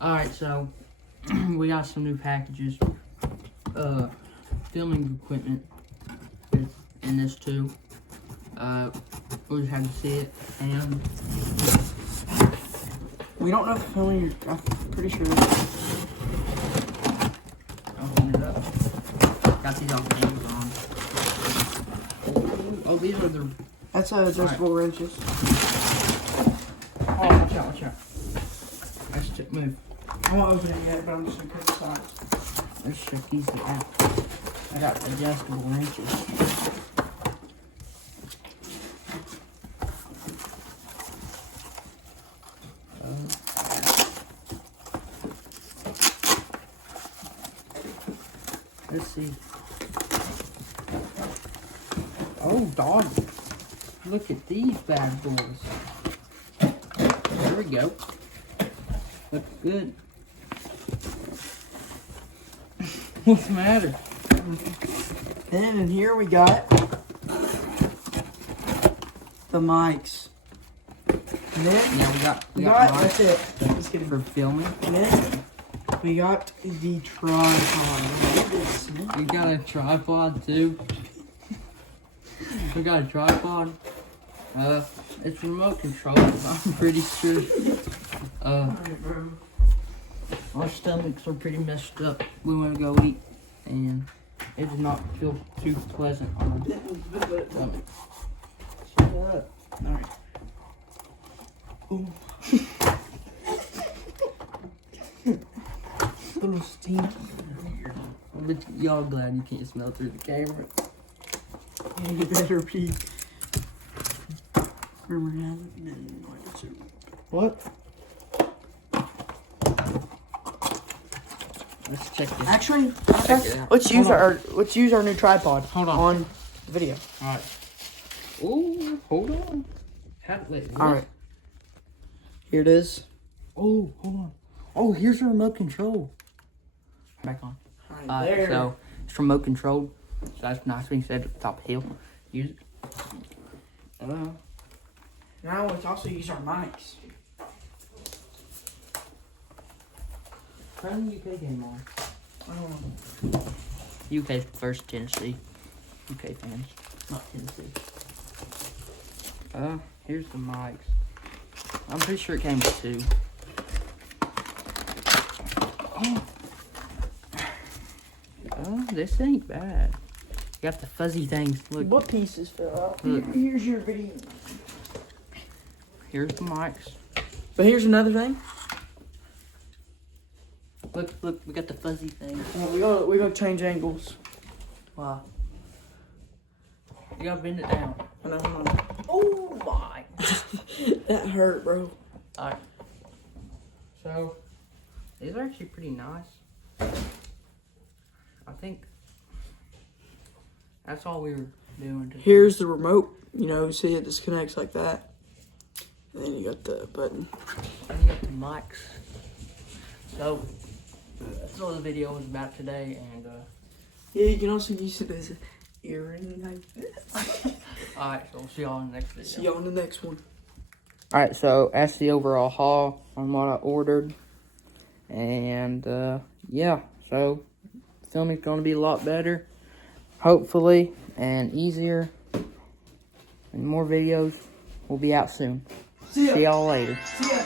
Alright, so we got some new packages. Filming equipment is in this too. We'll just have to see it. And we don't know if filming, I'm pretty sure. I'll open it up. Got these all Amazon. Oh, these are the. That's adjustable wrenches. Oh, watch out, watch out. I should move. I won't open it yet, but I'm just gonna put this on. Let's check these out. I got adjustable wrenches. Let's see. Oh, dog. Look at these bad boys. There we go. Looks good. What's the matter? Then in here we got the mics. And then Yeah, we got mics that's it. Just kidding. for filming. And then we got the tripod. We got a tripod too. We got a tripod. It's remote control, I'm pretty sure. Our stomachs are pretty messed up. We want to go eat, and it does not feel too pleasant on our stomach. Shut up. Alright. Ooh. Little stinky. But y'all glad you can't smell through the camera. Yeah, you better be. What? Let's check this. Actually, Check it out. let's use our new tripod. Hold on. On the video. All right. Oh, hold on. Wait, All right. Here it is. Oh, hold on. Oh, here's the remote control. Back on. There. So it's remote controlled. So that's nice when you said at the top of the hill. Use it. Now let's also use our mics. Turn the UK game on. Oh. UK first Tennessee. UK fans, not Tennessee. Here's the mics. I'm pretty sure it came with two. Oh, this ain't bad. You got the fuzzy things. Look, What pieces fell out? Look. Here's your video. here's the mics. But here's another thing. Look, we got the fuzzy things. We gotta change angles. Wow. You gotta bend it down. I know. Hold on. Oh my. That hurt, bro. Alright. So, these are actually pretty nice. I think that's all we were doing today. Here's the remote. You know, see it disconnects like that. And then you got the button. And you got the mics. So, that's all the video was about today. And, Yeah, you can also use it as an earring like this. alright, so we'll see y'all in the next video. See you on the next one. Alright, so that's the overall haul on what I ordered. And, yeah, so filming's going to be a lot better, hopefully, and easier. And more videos will be out soon. See ya. See y'all later. See ya.